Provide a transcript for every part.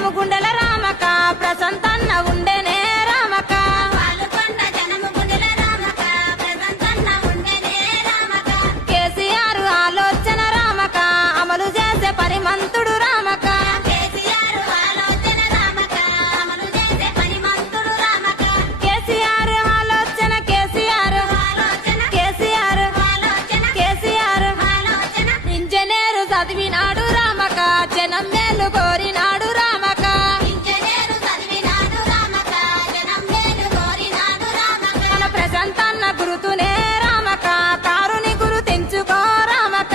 జనము గుండెల రామక ప్రసంతన్న ఉండెనే రామక కేసీఆర్ ఆలోచన రామక అమలు చేసే పరిమంతుడు రామక కేసీఆర్ ఆలోచన కేసీఆర్ ఇంజనీరు చదివినాడు రామక జనం మేలు కోరినాడు రామక మన ప్రశాంతన్న గురుతునే రామక కారుని గుర్తించుకో రామక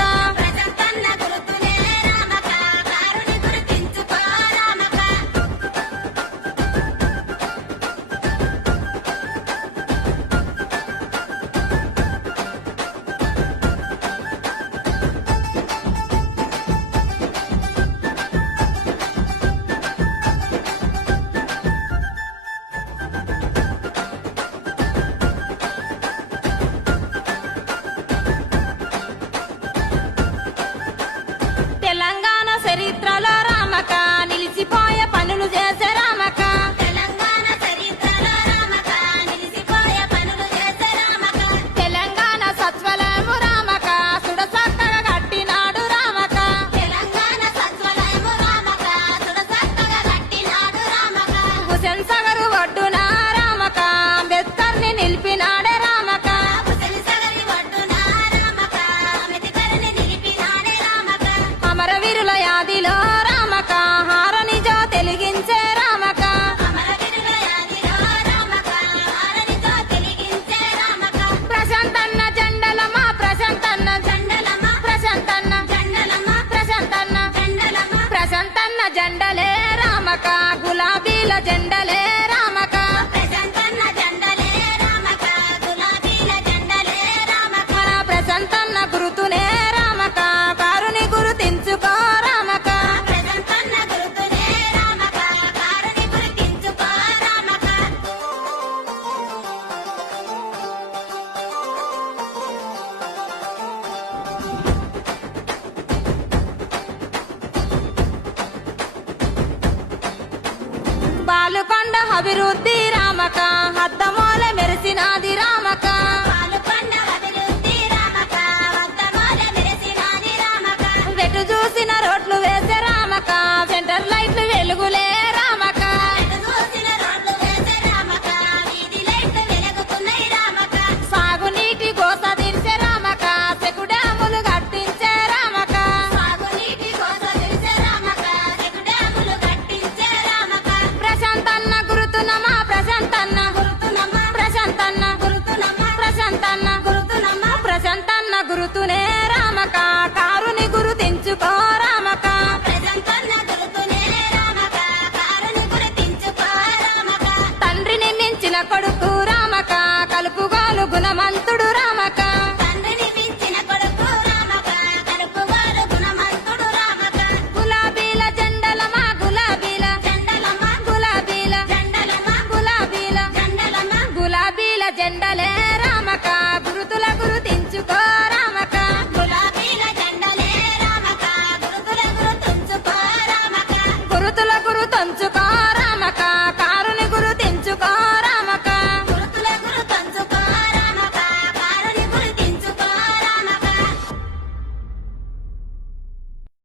తెలంగాణ చరిత్రలో రామక నిలిచిపోయే పనులు చేసే రామక తెలంగాణ సత్వలము రామక సుడసక్కగా కట్టినాడు రామక హుసేన్ సాగర్ ఒడ్డున రామక అంబేద్కర్ని నిలిపినాడే రామక అమరవీరుల యాదిలో రామక హారనిజో తెలిగించే రామక ప్రశాంతన్న జెండలమా ప్రశాంతన్న ప్రశాంతన్న జెండలే రామక గులాబీల జెండలే